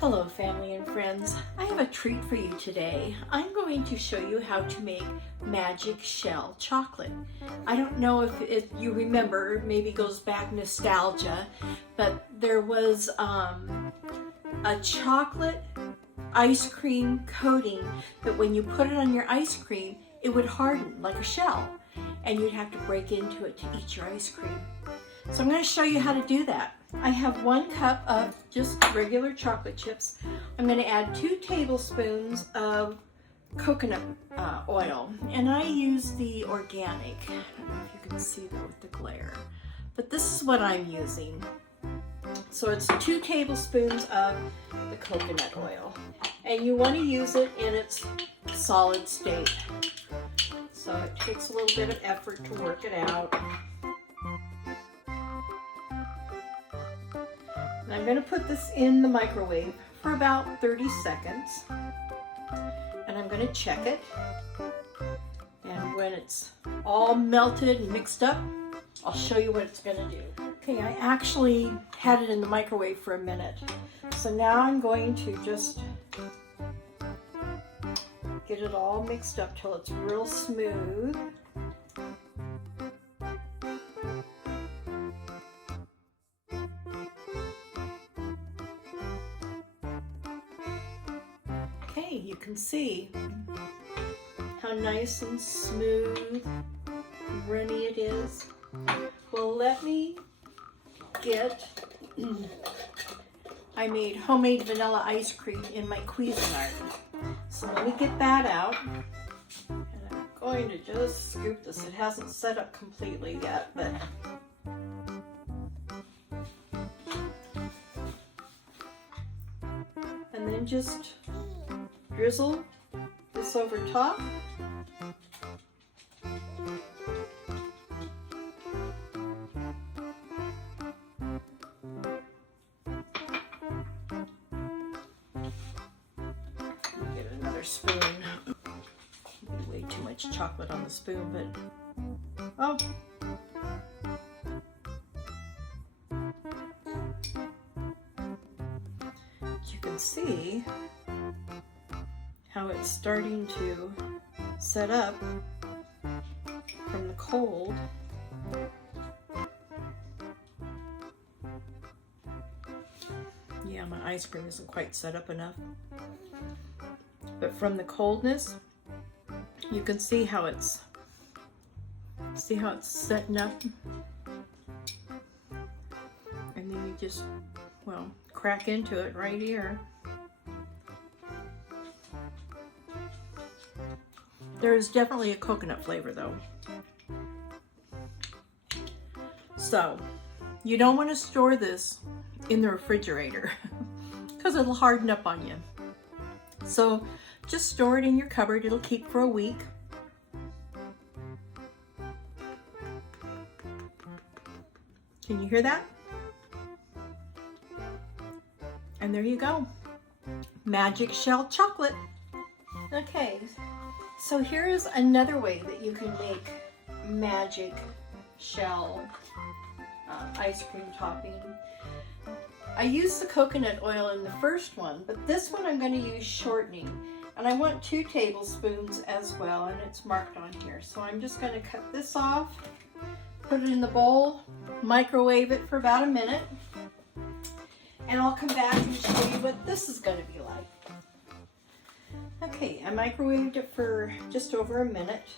Hello family and friends, I have a treat for you today. I'm going to show you how to make magic shell chocolate. I don't know if you remember, maybe goes back nostalgia, but there was a chocolate ice cream coating that when you put it on your ice cream, it would harden like a shell and you'd have to break into it to eat your ice cream. So I'm going to show you how to do that. I have 1 cup of just regular chocolate chips. I'm going to add 2 tablespoons of coconut oil, and I use the organic. I don't know if you can see that with the glare, but this is what I'm using. So it's 2 tablespoons of the coconut oil, and you want to use it in its solid state. So it takes a little bit of effort to work it out. I'm going to put this in the microwave for about 30 seconds, and I'm going to check it, and when it's all melted and mixed up, I'll show you what it's going to do. Okay, I actually had it in the microwave for a minute, so now I'm going to just get it all mixed up till it's real smooth. Okay, you can see how nice and smooth and runny it is. Well, let me get, I made homemade vanilla ice cream in my Cuisinart. So let me get that out. And I'm going to just scoop this. It hasn't set up completely yet, but and then just drizzle this over top. Get another spoon. Way too much chocolate on the spoon, but oh. You can see how it's starting to set up from the cold. Yeah, my ice cream isn't quite set up enough. But from the coldness, you can see how it's setting up. And then you just, well, crack into it right here. There is definitely a coconut flavor though. So you don't want to store this in the refrigerator because it'll harden up on you. So just store it in your cupboard. It'll keep for a week. Can you hear that? And there you go. Magic shell chocolate. Okay. So here is another way that you can make magic shell ice cream topping. I used the coconut oil in the first one, but this one I'm going to use shortening. And I want 2 tablespoons as well, and it's marked on here. So I'm just going to cut this off, put it in the bowl, microwave it for about a minute, and I'll come back and show you what this is going to be like. Okay, I microwaved it for just over a minute,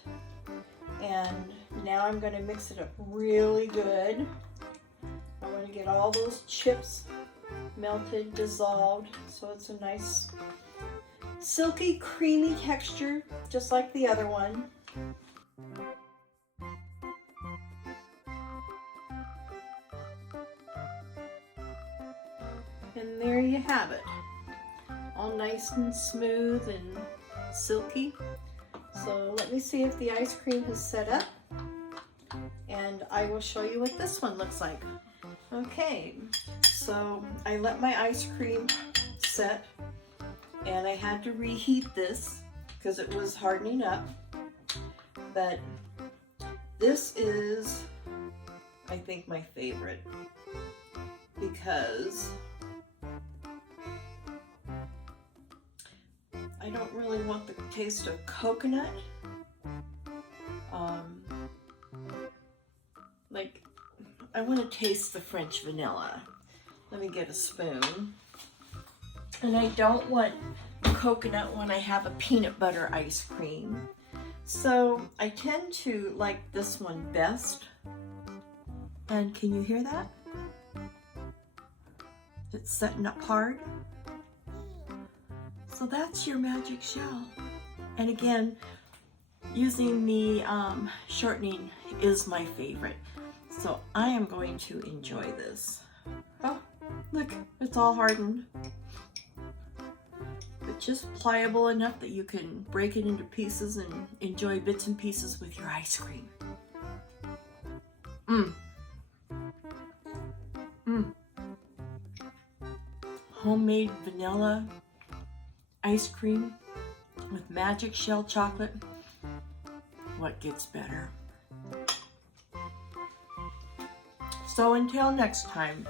and now I'm going to mix it up really good. I want to get all those chips melted, dissolved, so it's a nice silky, creamy texture, just like the other one. And there you have it. All nice and smooth and silky. So let me see if the ice cream has set up, and I will show you what this one looks like. Okay, so I let my ice cream set, and I had to reheat this because it was hardening up. But this is, I think, my favorite because I don't really want the taste of coconut. Like, I want to taste the French vanilla. Let me get a spoon. And I don't want coconut when I have a peanut butter ice cream. So I tend to like this one best. And can you hear that? It's setting up hard. So that's your magic shell. And again, using the shortening is my favorite. So I am going to enjoy this. Oh, look, it's all hardened. But just pliable enough that you can break it into pieces and enjoy bits and pieces with your ice cream. Homemade vanilla ice cream with magic shell chocolate. What gets better? So until next time,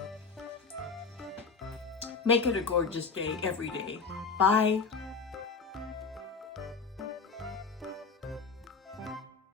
make it a gorgeous day every day. Bye.